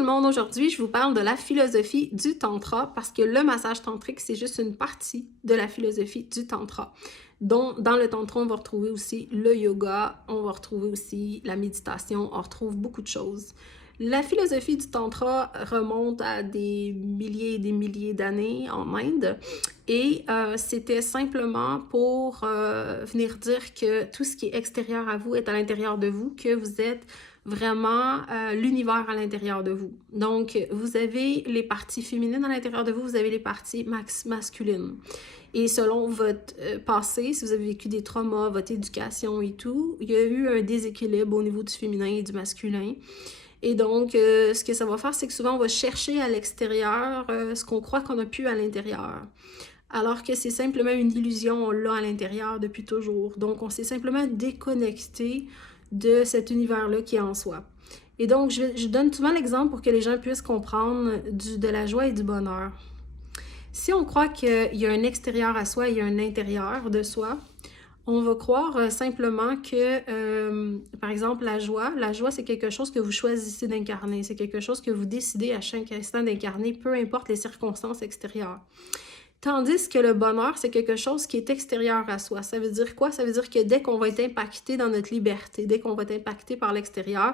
le monde, aujourd'hui je vous parle de la philosophie du tantra parce que le massage tantrique c'est juste une partie de la philosophie du tantra. Donc dans le tantra on va retrouver aussi le yoga, on va retrouver aussi la méditation, on retrouve beaucoup de choses. La philosophie du tantra remonte à des milliers et des milliers d'années en Inde et c'était simplement pour venir dire que tout ce qui est extérieur à vous est à l'intérieur de vous, que vous êtes vraiment l'univers à l'intérieur de vous. Donc, vous avez les parties féminines à l'intérieur de vous, vous avez les parties masculines. Et selon votre passé, si vous avez vécu des traumas, votre éducation et tout, il y a eu un déséquilibre au niveau du féminin et du masculin. Et donc, ce que ça va faire, c'est que souvent, on va chercher à l'extérieur ce qu'on croit qu'on a pu à l'intérieur. Alors que c'est simplement une illusion, on l'a à l'intérieur depuis toujours. Donc, on s'est simplement déconnecté de cet univers-là qui est en soi. Et donc, je donne souvent l'exemple pour que les gens puissent comprendre de la joie et du bonheur. Si on croit qu'il y a un extérieur à soi et il y a un intérieur de soi, on va croire simplement que, par exemple, la joie, c'est quelque chose que vous choisissez d'incarner. C'est quelque chose que vous décidez à chaque instant d'incarner, peu importe les circonstances extérieures. Tandis que le bonheur, c'est quelque chose qui est extérieur à soi. Ça veut dire quoi? Ça veut dire que dès qu'on va être impacté dans notre liberté, dès qu'on va être impacté par l'extérieur,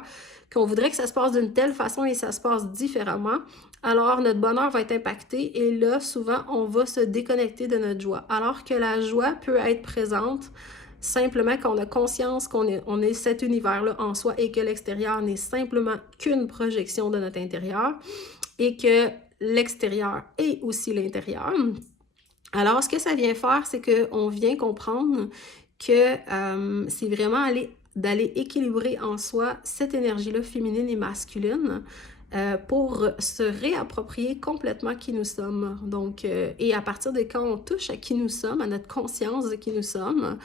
qu'on voudrait que ça se passe d'une telle façon et ça se passe différemment, alors notre bonheur va être impacté et là, souvent, on va se déconnecter de notre joie. Alors que la joie peut être présente simplement quand on a conscience qu'on est cet univers-là en soi et que l'extérieur n'est simplement qu'une projection de notre intérieur et que l'extérieur est aussi l'intérieur. Alors, ce que ça vient faire, c'est qu'on vient comprendre que c'est vraiment d'aller équilibrer en soi cette énergie-là féminine et masculine pour se réapproprier complètement qui nous sommes. Donc, et à partir de quand on touche à qui nous sommes, à notre conscience de qui nous sommes,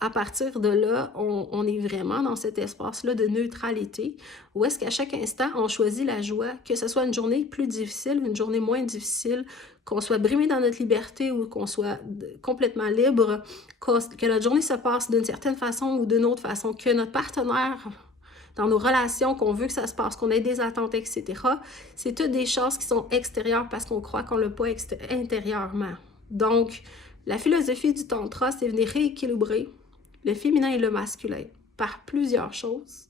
à partir de là, on est vraiment dans cet espace-là de neutralité où est-ce qu'à chaque instant, on choisit la joie, que ce soit une journée plus difficile, une journée moins difficile, qu'on soit brimé dans notre liberté ou qu'on soit complètement libre, que notre journée se passe d'une certaine façon ou d'une autre façon, que notre partenaire, dans nos relations, qu'on veut que ça se passe, qu'on ait des attentes, etc., c'est toutes des choses qui sont extérieures parce qu'on croit qu'on l'a pas intérieurement. Donc, la philosophie du tantra, c'est venir rééquilibrer le féminin et le masculin par plusieurs choses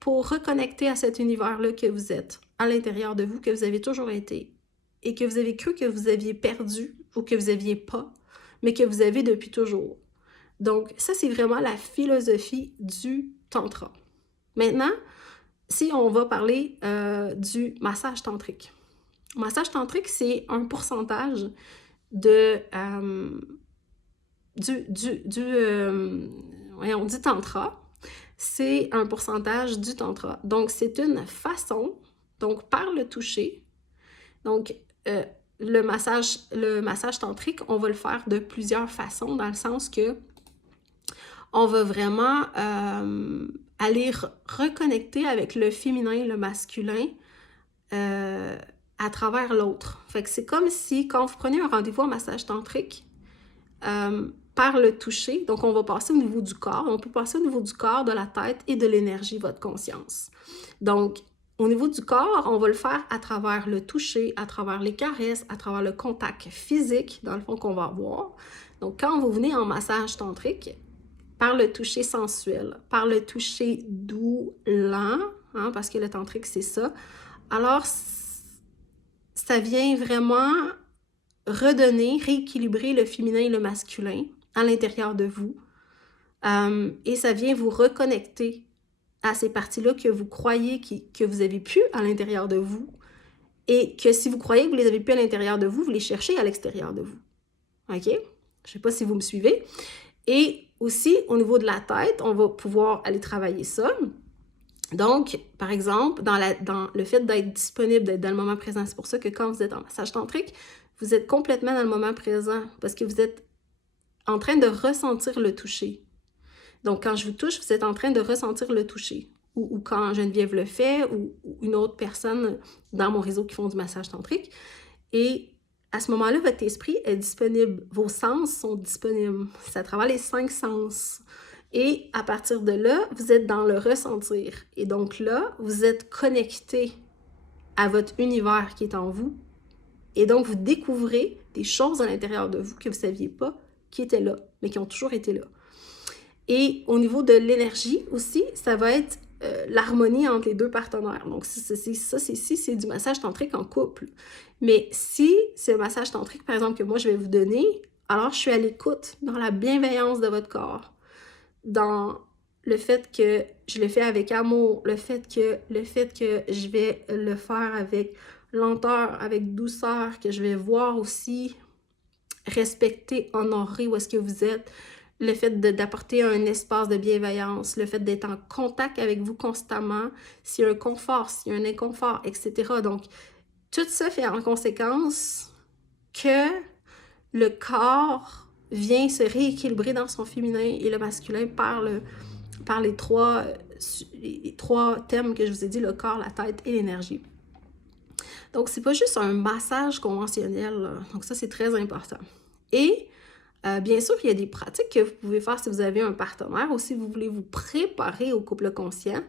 pour reconnecter à cet univers-là que vous êtes, à l'intérieur de vous, que vous avez toujours été et que vous avez cru que vous aviez perdu ou que vous n'aviez pas, mais que vous avez depuis toujours. Donc, ça, c'est vraiment la philosophie du tantra. Maintenant, si on va parler du massage tantrique. Le massage tantrique, c'est un pourcentage de... du tantra, c'est un pourcentage du tantra. Donc, c'est une façon, donc par le toucher, donc le massage tantrique, on va le faire de plusieurs façons, dans le sens que on va vraiment aller reconnecter avec le féminin et le masculin à travers l'autre. Fait que c'est comme si, quand vous prenez un rendez-vous en massage tantrique, par le toucher, donc on va passer au niveau du corps, on peut passer au niveau du corps, de la tête et de l'énergie, votre conscience. Donc, au niveau du corps, on va le faire à travers le toucher, à travers les caresses, à travers le contact physique, dans le fond, qu'on va avoir. Donc, quand vous venez en massage tantrique, par le toucher sensuel, par le toucher doux, lent, hein, parce que le tantrique, c'est ça, alors ça vient vraiment redonner, rééquilibrer le féminin et le masculin à l'intérieur de vous. Et ça vient vous reconnecter à ces parties-là que vous croyez que vous avez pu à l'intérieur de vous et que si vous croyez que vous les avez pu à l'intérieur de vous, vous les cherchez à l'extérieur de vous. OK? Je ne sais pas si vous me suivez. Et aussi, au niveau de la tête, on va pouvoir aller travailler ça. Donc, par exemple, dans le fait d'être disponible, d'être dans le moment présent, c'est pour ça que quand vous êtes en massage tantrique, vous êtes complètement dans le moment présent parce que vous êtes en train de ressentir le toucher. Donc, quand je vous touche, vous êtes en train de ressentir le toucher. Ou quand Geneviève le fait, ou une autre personne dans mon réseau qui font du massage tantrique. Et à ce moment-là, votre esprit est disponible. Vos sens sont disponibles. Ça travaille les 5 sens. Et à partir de là, vous êtes dans le ressentir. Et donc là, vous êtes connecté à votre univers qui est en vous. Et donc, vous découvrez des choses à l'intérieur de vous que vous ne saviez pas qui étaient là, mais qui ont toujours été là. Et au niveau de l'énergie aussi, ça va être l'harmonie entre les deux partenaires. Donc, c'est du massage tantrique en couple. Mais si c'est un massage tantrique, par exemple, que moi, je vais vous donner, alors je suis à l'écoute, dans la bienveillance de votre corps, dans le fait que je le fais avec amour, le fait que je vais le faire avec lenteur, avec douceur, que je vais voir aussi, respecter, honorer où est-ce que vous êtes, le fait d'apporter un espace de bienveillance, le fait d'être en contact avec vous constamment, s'il y a un confort, s'il y a un inconfort, etc. Donc, tout ça fait en conséquence que le corps vient se rééquilibrer dans son féminin et le masculin par les trois thèmes que je vous ai dit, le corps, la tête et l'énergie. Donc, c'est pas juste un massage conventionnel, là. Donc ça, c'est très important. Et bien sûr, il y a des pratiques que vous pouvez faire si vous avez un partenaire ou si vous voulez vous préparer au couple conscient,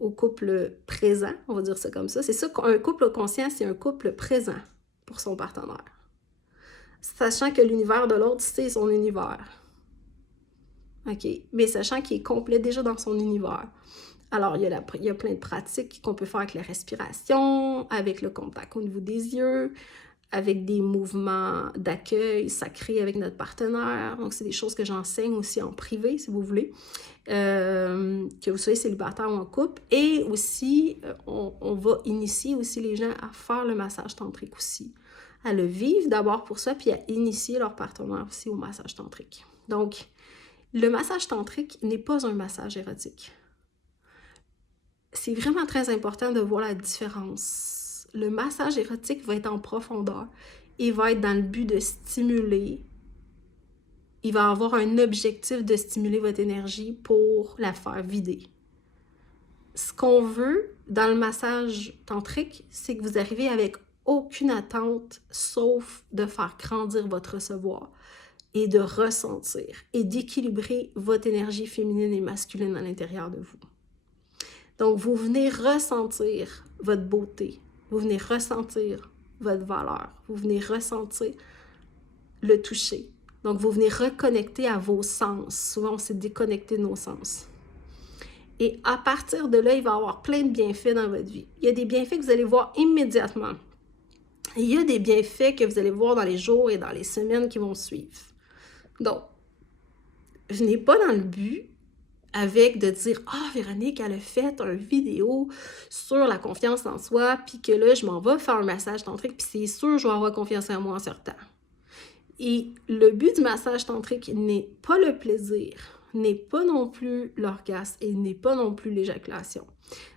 au couple présent, on va dire ça comme ça. C'est ça qu'un couple conscient, c'est un couple présent pour son partenaire. Sachant que l'univers de l'autre, c'est son univers. OK? Mais sachant qu'il est complet déjà dans son univers. Alors, il y a plein de pratiques qu'on peut faire avec la respiration, avec le contact au niveau des yeux, avec des mouvements d'accueil sacré avec notre partenaire. Donc, c'est des choses que j'enseigne aussi en privé, si vous voulez, que vous soyez célibataire ou en couple. Et aussi, on va initier aussi les gens à faire le massage tantrique aussi, à le vivre d'abord pour ça, puis à initier leur partenaire aussi au massage tantrique. Donc, le massage tantrique n'est pas un massage érotique. C'est vraiment très important de voir la différence. Le massage érotique va être en profondeur. Il va être dans le but de stimuler. Il va avoir un objectif de stimuler votre énergie pour la faire vider. Ce qu'on veut dans le massage tantrique, c'est que vous arrivez avec aucune attente, sauf de faire grandir votre recevoir et de ressentir et d'équilibrer votre énergie féminine et masculine à l'intérieur de vous. Donc, vous venez ressentir votre beauté, vous venez ressentir votre valeur, vous venez ressentir le toucher. Donc, vous venez reconnecter à vos sens. Souvent, on s'est déconnecté de nos sens. Et à partir de là, il va y avoir plein de bienfaits dans votre vie. Il y a des bienfaits que vous allez voir immédiatement. Et il y a des bienfaits que vous allez voir dans les jours et dans les semaines qui vont suivre. Donc, venez pas dans le but avec de dire « Ah, Véronique, elle a fait une vidéo sur la confiance en soi, puis que là, je m'en vais faire un massage tantrique, puis c'est sûr, je vais avoir confiance en moi en sortant. » Et le but du massage tantrique n'est pas le plaisir, n'est pas non plus l'orgasme et n'est pas non plus l'éjaculation.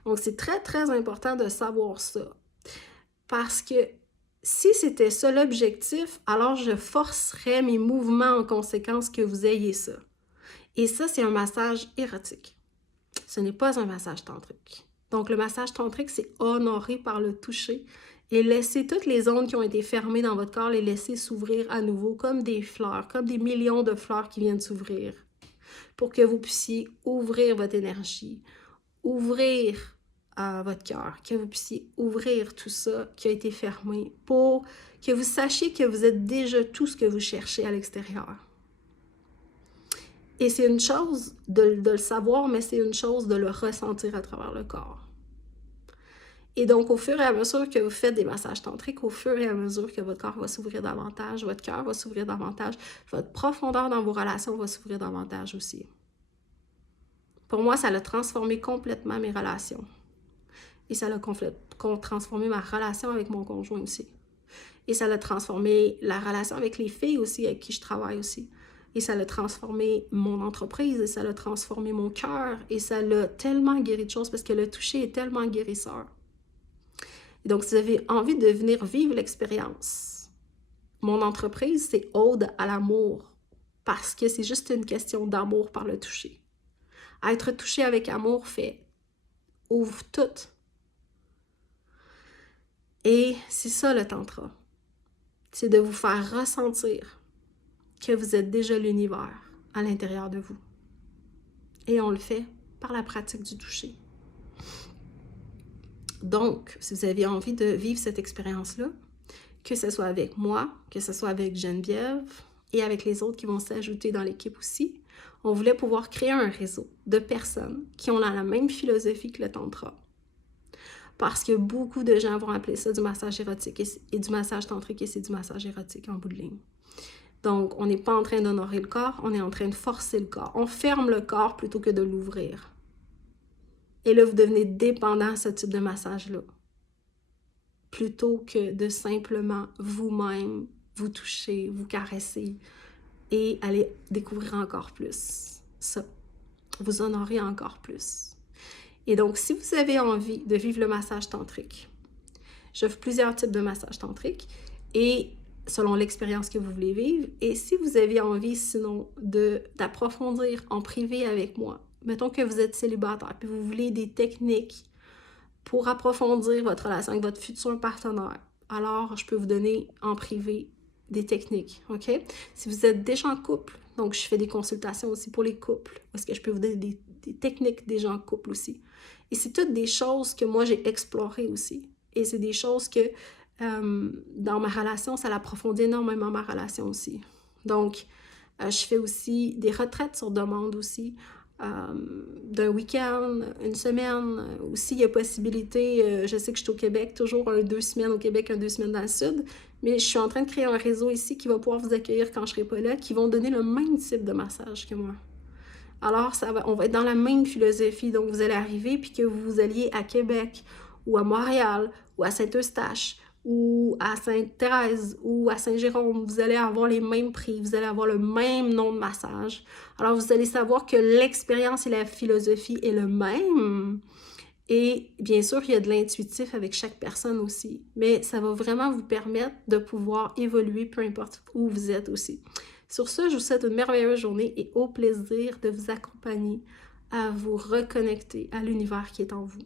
Donc, c'est très, très important de savoir ça. Parce que si c'était ça l'objectif, alors je forcerais mes mouvements en conséquence que vous ayez ça. Et ça, c'est un massage érotique. Ce n'est pas un massage tantrique. Donc, le massage tantrique, c'est honoré par le toucher et laisser toutes les zones qui ont été fermées dans votre corps, les laisser s'ouvrir à nouveau comme des fleurs, comme des millions de fleurs qui viennent s'ouvrir pour que vous puissiez ouvrir votre énergie, ouvrir votre cœur, que vous puissiez ouvrir tout ça qui a été fermé pour que vous sachiez que vous êtes déjà tout ce que vous cherchez à l'extérieur. Et c'est une chose de le savoir, mais c'est une chose de le ressentir à travers le corps. Et donc, au fur et à mesure que vous faites des massages tantriques, au fur et à mesure que votre corps va s'ouvrir davantage, votre cœur va s'ouvrir davantage, votre profondeur dans vos relations va s'ouvrir davantage aussi. Pour moi, ça a transformé complètement mes relations. Et ça a transformé ma relation avec mon conjoint aussi. Et ça a transformé la relation avec les filles aussi, avec qui je travaille aussi. Et ça a transformé mon entreprise, et ça a transformé mon cœur, et ça l'a tellement guéri de choses parce que le toucher est tellement guérisseur. Et donc, si vous avez envie de venir vivre l'expérience, mon entreprise, c'est Ode à l'amour, parce que c'est juste une question d'amour par le toucher. Être touché avec amour ouvre tout. Et c'est ça le tantra. C'est de vous faire ressentir que vous êtes déjà l'univers à l'intérieur de vous. Et on le fait par la pratique du toucher. Donc, si vous avez envie de vivre cette expérience-là, que ce soit avec moi, que ce soit avec Geneviève et avec les autres qui vont s'ajouter dans l'équipe aussi, on voulait pouvoir créer un réseau de personnes qui ont la même philosophie que le tantra. Parce que beaucoup de gens vont appeler ça du massage érotique et du massage tantrique et c'est du massage érotique en bout de ligne. Donc, on n'est pas en train d'honorer le corps, on est en train de forcer le corps. On ferme le corps plutôt que de l'ouvrir. Et là, vous devenez dépendant à ce type de massage-là. Plutôt que de simplement vous-même vous toucher, vous caresser et aller découvrir encore plus ça. Vous honorer encore plus. Et donc, si vous avez envie de vivre le massage tantrique, j'offre plusieurs types de massage tantrique et selon l'expérience que vous voulez vivre. Et si vous avez envie, sinon, d'approfondir en privé avec moi, mettons que vous êtes célibataire puis vous voulez des techniques pour approfondir votre relation avec votre futur partenaire, alors je peux vous donner en privé des techniques, OK? Si vous êtes déjà en couple, donc je fais des consultations aussi pour les couples, parce que je peux vous donner des techniques déjà en couple aussi. Et c'est toutes des choses que moi j'ai explorées aussi. Et c'est des choses que dans ma relation, ça l'approfondit énormément ma relation aussi. Donc, je fais aussi des retraites sur demande aussi, d'un week-end, une semaine. Aussi, il y a possibilité, je sais que je suis au Québec, toujours 2 semaines au Québec, 2 semaines dans le Sud, mais je suis en train de créer un réseau ici qui va pouvoir vous accueillir quand je ne serai pas là, qui vont donner le même type de massage que moi. Alors, on va être dans la même philosophie. Donc, vous allez arriver, puis que vous alliez à Québec, ou à Montréal, ou à Saint-Eustache, ou à Sainte-Thérèse, ou à Saint-Jérôme, vous allez avoir les mêmes prix, vous allez avoir le même nom de massage. Alors, vous allez savoir que l'expérience et la philosophie est le même. Et bien sûr, il y a de l'intuitif avec chaque personne aussi. Mais ça va vraiment vous permettre de pouvoir évoluer, peu importe où vous êtes aussi. Sur ce, je vous souhaite une merveilleuse journée et au plaisir de vous accompagner à vous reconnecter à l'univers qui est en vous.